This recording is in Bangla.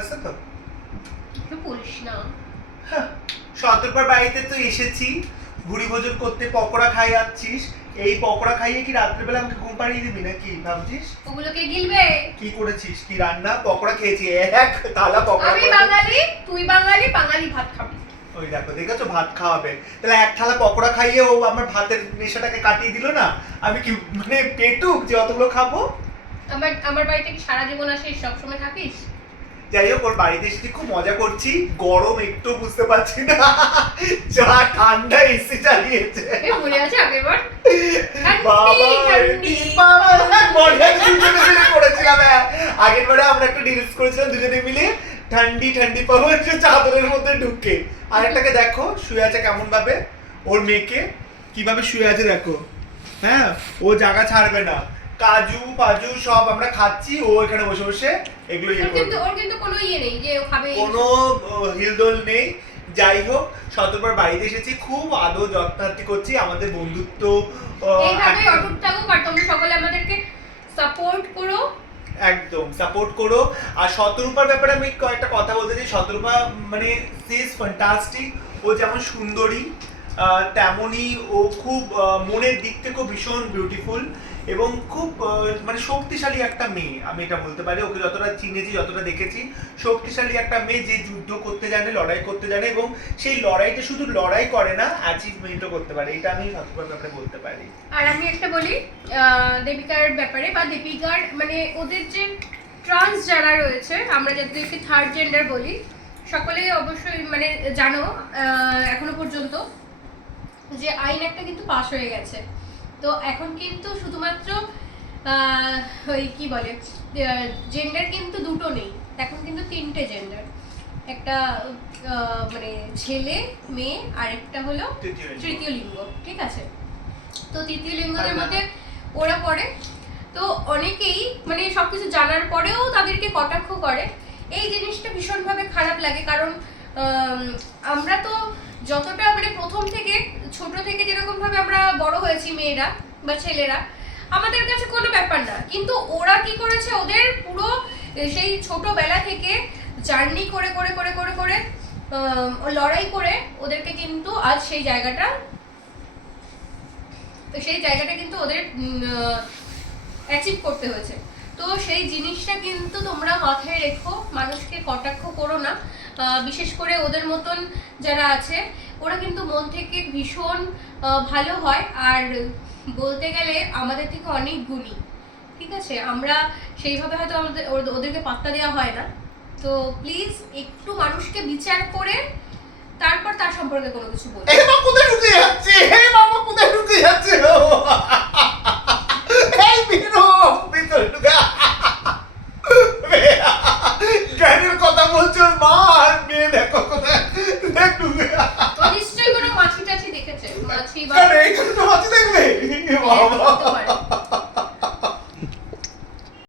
আছে তো একটু বলিস না। সতর্কবার বাড়িতে তো এসেছি। ভুড়ি ভোজন করতে পকোড়া খাই যাচ্ছিস এই পকোড়া খাইয়ে কি রাত্রেবেলা আমাকে ঘুম পাড়িয়ে দিবি নাকি ভাবছিস? ওগুলোকে গিলবে? কি করেছিস? কি রান্না? পকোড়া খেয়েছি। এক থালা পকোড়া আমি বাঙালি তুই বাঙালি বাঙালি ভাত খাবি। ওই দেখো দেখেছ? ভাত খাওয়াবে। তাহলে এক থালা পকোড়া খাইয়ে ও আমার ভাতের নেশাটাকে কাটিয়ে দিল না? আমি কি মানে পেটুক যে অতগুলো খাব? আমার আমার বাড়িতে কি সারা জীবন আসিস সবসময় থাকিস? যাই হোক ওর বাড়িতে এসে খুব মজা করছি। গরম একটু বুঝতে পারছি না। যা ঠান্ডা এসি চালিয়েছে। মনে আছে আগের বার? হ্যাঁ। আগের বারে আমরা একটা রিলস করেছিলাম দুজনে মিলে ঠান্ডি ঠান্ডি পাবো চাদরের মধ্যে ঢুকে। আর একটাকে দেখো শুয়ে আছে কেমন ভাবে? ওর মেয়েকে। কীভাবে শুয়ে আছে দেখো। হ্যাঁ ও জায়গা ছাড়বে না। কাজু পাজু সব আমরা খাচ্ছি ও এখানে বসে বসে এগুলো ইয়ে কিন্তু ওর কিন্তু কোনো ইয়ে নেই যে ও খাবে। কোনো হিলদোল নেই। যাই হোক শতবার বাড়িতে এসেছি খুব আদর যত্নার্থী করছি আমাদের বন্ধুত্ব এইভাবে অটুট থাকুক আর তোমরা সকলে আমাদেরকে সাপোর্ট করো। একদম সাপোর্ট করো। আর শতরূপার ব্যাপারে আমি কয়েকটা কথা বলতে চাই। শতরূপা মানে সি ইজ ফ্যান্টাস্টিক ও যেমন সুন্দরী তেমনই ও খুব মনের দিক থেকেও ভীষণ বিউটিফুল এবং খুব মানে শক্তিশালী একটা মেয়ে, আমি এটা বলতে পারি। ওকে যতটা চিনেছি, যতটা দেখেছি, শক্তিশালী একটা মেয়ে যে যুদ্ধ করতে জানে, লড়াই করতে জানে এবং সেই লড়াইটা শুধু লড়াই করে না অ্যাচিভমেন্টও করতে পারে। এটা আমি শতরূপার ব্যাপারে বলতে পারি। আর আমি একটা বলি দেবিকার ব্যাপারে বা দীপিকার মানে ওদের যে ট্রান্স যারা রয়েছে, আমরা যাদেরকে থার্ড জেন্ডার বলি, সকলেই অবশ্যই মানে জানো এখনও পর্যন্ত যে আইন একটা কিন্তু পাশ হয়ে গেছে। তো এখন কিন্তু শুধুমাত্র ওই কি বলে জেন্ডার কিন্তু দুটো নেই। এখন কিন্তু তিনটে জেন্ডার একটা মানে ছেলে মেয়ে আর একটা হলো তৃতীয় লিঙ্গ। ঠিক আছে? তো তৃতীয় লিঙ্গদের মধ্যে ওরা পড়ে। তো অনেকেই মানে সবকিছু জানার পরেও তাদেরকে কটাক্ষ করে। এই জিনিসটা ভীষণভাবে খারাপ লাগে কারণ আমরা তো যতটা মানে প্রথম থেকে ছোট থেকে যেরকম ভাবে আমরা বড় হয়েছি মেয়েরা বা ছেলেরা, আমাদের কাছে কোনো ব্যাপার না। কিন্তু ওরা কি করেছে? ওদের পুরো সেই ছোটবেলা থেকে জার্নি করে করে করে করে করে লড়াই করে ওদেরকে কিন্তু আজ সেই জায়গাটা সেই জায়গাটা কিন্তু ওদের অ্যাচিভ করতে হয়েছে। তো সেই জিনিসটা কিন্তু তোমরা মাথায় রেখো, মানুষকে কটাক্ষ করো না। বিশেষ করে ওদের মতন যারা আছে ওরা কিন্তু মন থেকে ভীষণ ভালো হয়। আর বলতে গেলে আমাদের থেকে অনেক গুণী। ঠিক আছে? আমরা সেইভাবে হয়তো আমাদের ওদের- ওদেরকে পাত্তা দেওয়া হয় না। তো প্লিজ একটু মানুষকে বিচার করে তারপর তার সম্পর্কে কোনো কিছু বলব বাবা কোথায় ঢুকে যাচ্ছে? কাছেই কারণ তো হাতি